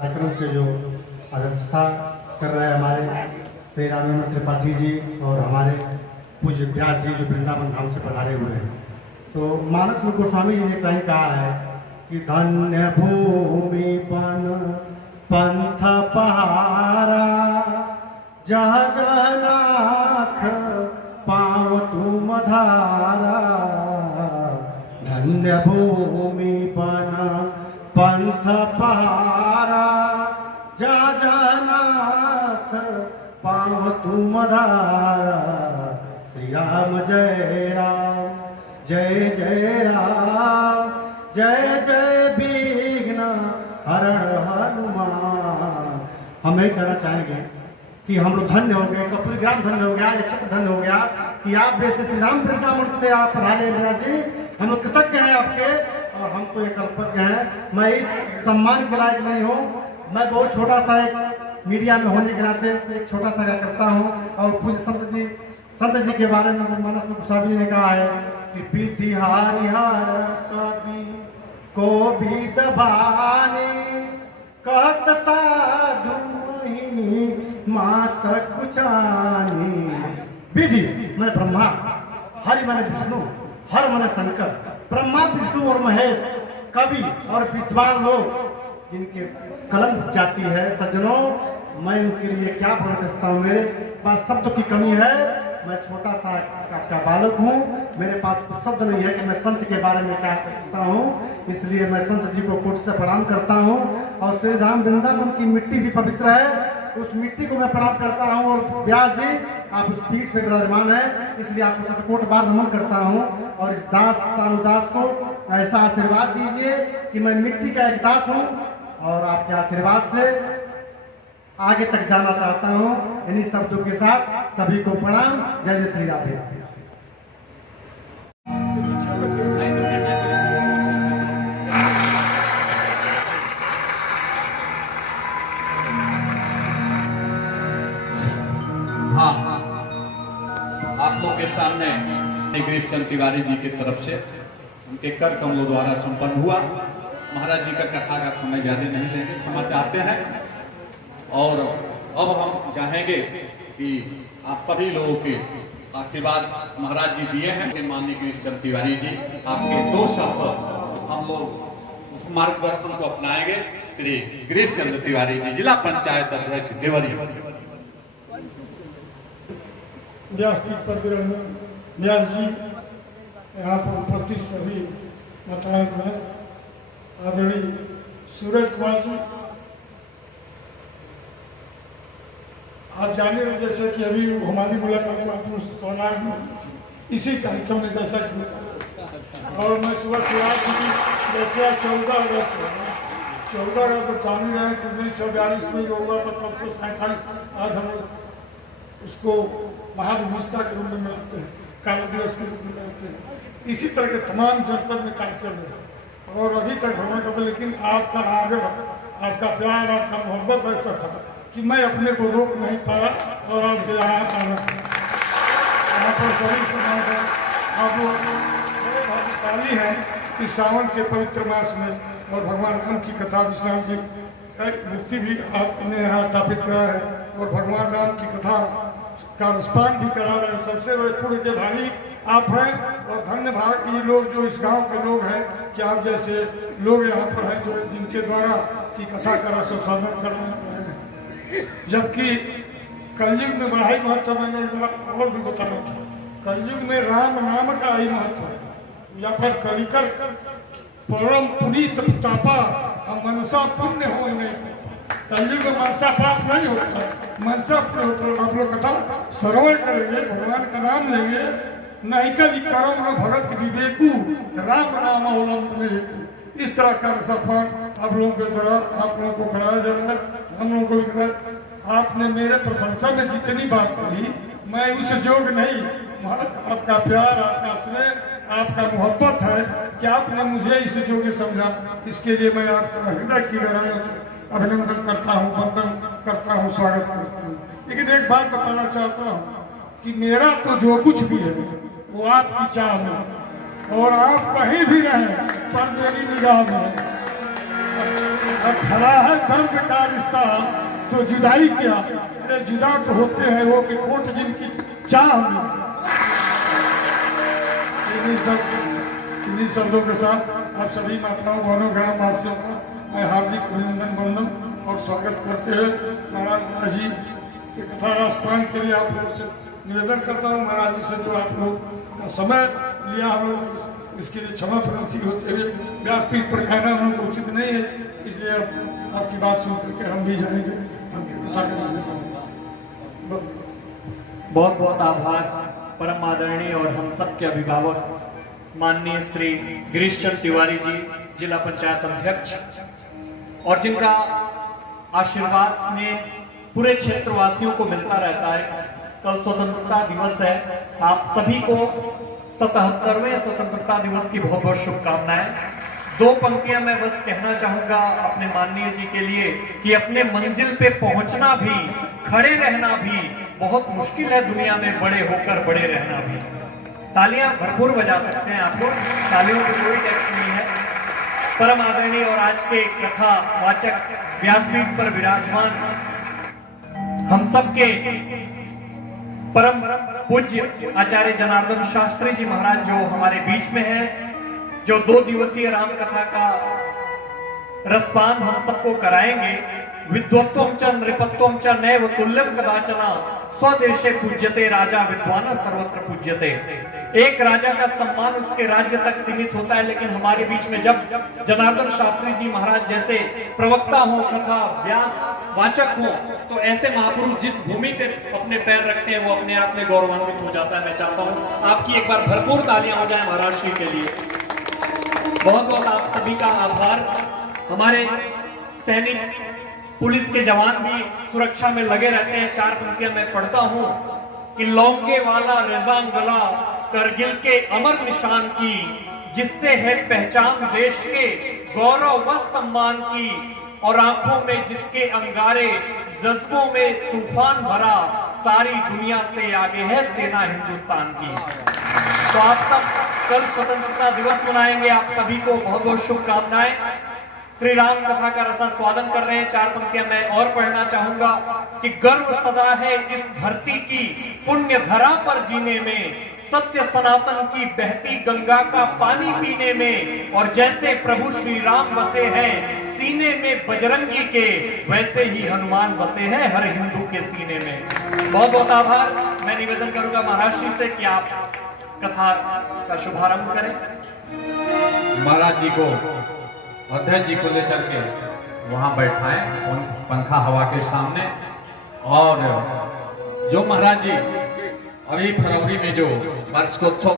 कार्यक्रम के जो अध्यक्षता कर रहे हैं हमारे श्री रामेंद्र त्रिपाठी जी और हमारे पूज्य व्यास जी जो वृंदावन धाम से पधारे हुए हैं। तो मानस में गोस्वामी जी ने कहीं कहा है कि धन्य भूमि पन पंथ पहारा जह जनाख पाँव तुम धारा। धन्य भूमि पन पंथ पहारा जह जनाथ पाँव तुम धारा। श्री राम जय राम जय जय राम जय जय विघ्न हरण हनुमान। हम यही कहना चाहेंगे कि हम लोग धन्य हो गए, कपूरी ग्राम धन्य हो गया, ये क्षेत्र धन्य हो गया कि आप जैसे श्री राम वृंदावन से आप पधारे मेरा जी। हम लोग कृतज्ञ हैं आपके और हमको ये कल्पज्ञ हैं। मैं इस सम्मान के लायक नहीं हूँ। मैं बहुत छोटा सा एक मीडिया में होने के नाते एक छोटा सा करता हूँ। और पूज्य संत जी के बारे में मानस में गोस्वामी ने कहा है कि पीति हरिहर कवि को भी दबाने कहत साधु मास कुचानी। विधि मैंने ब्रह्मा, हरि मैंने विष्णु, हर मैंने शंकर। ब्रह्मा विष्णु और महेश कवि और विद्वान लोग जिनके कलम जाती है सज्जनों, मैं उनके लिए क्या बोल सकता हूँ। मेरे पास शब्द की कमी है। मैं छोटा सा का बालक हूँ। मेरे पास शब्द नहीं है कि मैं संत के बारे में क्या कह सकता हूँ। इसलिए मैं संत जी को कोटि से प्रणाम करता हूँ। और श्री राम वृंदावन की मिट्टी भी पवित्र है, उस मिट्टी को मैं प्रणाम करता हूँ। और व्यास जी आप उस पीठ पे विराजमान है, इसलिए आपको शतकोट बार नमन करता हूँ। और इस दास दास को ऐसा आशीर्वाद दीजिए कि मैं मिट्टी का एक दास हूँ और आपके आशीर्वाद से आगे तक जाना चाहता हूँ। इन्हीं शब्दों के साथ सभी को प्रणाम। जय श्री राधे। हाँ, आप लोग के सामने गिरीश चंद्र तिवारी जी की तरफ से उनके कर कमलों द्वारा संपन्न हुआ। महाराज जी का कथा का समय ज्यादा नहीं लेंगे, क्षमा चाहते हैं। और अब हम चाहेंगे कि आप सभी लोगों के आशीर्वाद महाराज जी दिए हैं। माननीय गिरीश चंद्र तिवारी जी आपके दो शब्द हम लोग उस मार्गदर्शन को अपनाएंगे। श्री गिरीश चंद्र तिवारी जी, जिला पंचायत अध्यक्ष देवरिया। व्यासपीठ पर विराजमान व्यास जी, यहाँ पर उपस्थित सभी बताए हैं, आदरणीय सूरज कुमार जी, आप जाने रहे जैसे कि अभी हमारी मुलाकात में इसी कार्यक्रम में जैसा कि और मैं सुबह से आज की जैसे 14 अगस्त 14 अगस्त जानी रहे 1942 में जो हुआ था, तब से 47 आज हम उसको महाविभूषिका के रूप में मनाते हैं, काला दिवस के रूप में मनाते हैं। इसी तरह के तमाम जनपद में कार्यक्रम है और अभी तक भ्रमण करते। लेकिन आपका आग्रह, आपका प्यार, आपका मोहब्बत ऐसा था कि मैं अपने को रोक नहीं पाया और आपके यहाँ आना। यहाँ पर शरीर सुना आप लोग बड़े भाग्यशाली हैं कि सावन के पवित्र मास में और भगवान राम की कथा विश्वनाथ जी का मूर्ति भी आपने यहाँ स्थापित करा है और भगवान राम की कथा का रसपान भी करा रहे हैं। सबसे बड़े पुण्य के भागी आप हैं और धन्य भाग ये लोग जो इस गांव के लोग हैं कि आप जैसे लोग यहाँ पर हैं जो जिनके द्वारा की कथा का संसाधन कर रहे हैं। जबकि कलयुग में बड़ा ही महत्व, मैंने एक बार और भी बताया था, कलयुग में राम नाम का ही महत्व है। या फिर कलिकर परम पुनीत तापा मनसा पुण्य हो नहीं पाता। कलयुग में मनसा पाप नहीं होता, मनसा आप लोग कथा श्रवण करेंगे, भगवान का नाम लेंगे। नहीं कभी कर्म न भगत विवेकू राम नाम अवलंबन। इस तरह का रसापान आप लोगों के द्वारा आप लोगों को कराया जा रहा है, हम लोगों को भी कराया। आपने मेरे प्रशंसा में जितनी बात कही मैं उस जोग नहीं, आपका प्यार, आपका स्नेह, आपका मोहब्बत है कि आपने मुझे इस जोग समझा। इसके लिए मैं आपका हृदय की गहराइयों से अभिनंदन करता हूँ, वंदन करता हूँ, स्वागत करता हूँ। लेकिन एक बात बताना चाहता हूँ कि मेरा तो जो कुछ भी है वो आपकी चाह में और आप कहीं भी रहें पर मेरी निगाह में है। अब खड़ा है दर्द का रिश्ता तो जुदाई क्या, अरे जुदा तो होते हैं वो कि कोट जिनकी चाह में। इन्हीं शब्दों के साथ आप सभी माताओं बहनों ग्रामवासियों का मैं हार्दिक अभिनंदन वंदन और स्वागत करते हुए महाराज व्यास जी के कथा राजस्थान के लिए आप लोगों से निवेदन करता हूँ महाराज जी से जो आप लोग का समय लिया हम लोग इसके लिए क्षमा प्रार्थी होते हुए व्यासपीठ पर कहना हम लोग उचित नहीं है, इसलिए आपकी बात सुन करके हम भी जाएंगे आपकी कथा करने। बहुत बहुत आभार परम आदरणीय और हम सब के अभिभावक माननीय श्री गिरीश चंद तिवारी जी, जिला पंचायत अध्यक्ष, और जिनका आशीर्वाद में पूरे क्षेत्रवासियों को मिलता रहता है। कल स्वतंत्रता दिवस है, आप सभी को 77वें स्वतंत्रता दिवस की बहुत बहुत शुभकामनाएं। दो पंक्तियां मैं बस कहना चाहूंगा अपने माननीय जी के लिए कि अपने मंजिल पे पहुंचना भी, खड़े रहना भी बहुत मुश्किल है दुनिया में, बड़े होकर बड़े रहना भी। तालियां भरपूर बजा सकते हैं आप लोग, तालियों की कोई टैक्स नहीं है। परम आदरणीय और आज के कथा वाचक व्यासपीठ पर विराजमान हम सबके परम पूज्य आचार्य जनार्दन शास्त्री जी महाराज जो हमारे बीच में है, जो 2 दिवसीय राम कथा का रसपान हम सबको कराएंगे। विद्वत्वं च नृपत्वं च नैव तुल्यं कदाचन स्वदेशे पूज्यते राजा विद्वान सर्वत्र पूज्यते। एक राजा का सम्मान उसके राज्य तक सीमित होता है, लेकिन हमारे बीच में जब जनार्दन शास्त्री जी महाराज जैसे प्रवक्ता हो, तथा व्यास वाचक हो, तो ऐसे महापुरुष जिस भूमि पे अपने पैर रखते हैं वो अपने आप में गौरवान्वित हो जाता है। मैं चाहता हूँ आपकी एक बार भरपूर तालियां हो जाए महाराज श्री के लिए। बहुत बहुत आप सभी का आभार। हमारे सैनिक पुलिस के जवान भी सुरक्षा में लगे रहते हैं। 4 पंक्तियां मैं पढ़ता हूं कि लौंगे वाला रेजान गला करगिल के अमर निशान की, जिससे है पहचान देश के गौरव व सम्मान की, और आंखों में जिसके अंगारे जज्बों में तूफान भरा, सारी दुनिया से आगे है सेना हिंदुस्तान की। तो आप सब कल स्वतंत्रता दिवस मनाएंगे, आप सभी को बहुत बहुत शुभकामनाएं। श्री राम कथा का रसा स्वागत कर रहे हैं। 4 पंक्तियां मैं और पढ़ना चाहूंगा कि गर्व सदा है इस धरती की पुण्य धरा पर जीने में, सत्य सनातन की बहती गंगा का पानी पीने में, और जैसे प्रभु श्री राम बसे हैं सीने में बजरंगी के, वैसे ही हनुमान बसे हैं हर हिंदू के सीने में। बहुत बहुत आभार। मैं निवेदन करूंगा महाराज श्री से कि आप कथा का शुभारंभ करें। महाराज जी को, अध्यक्ष जी को लेकर के वहां बैठाएं पंखा हवा के सामने। और जो महाराज जी अभी फरवरी में जो वार्षिकोत्सव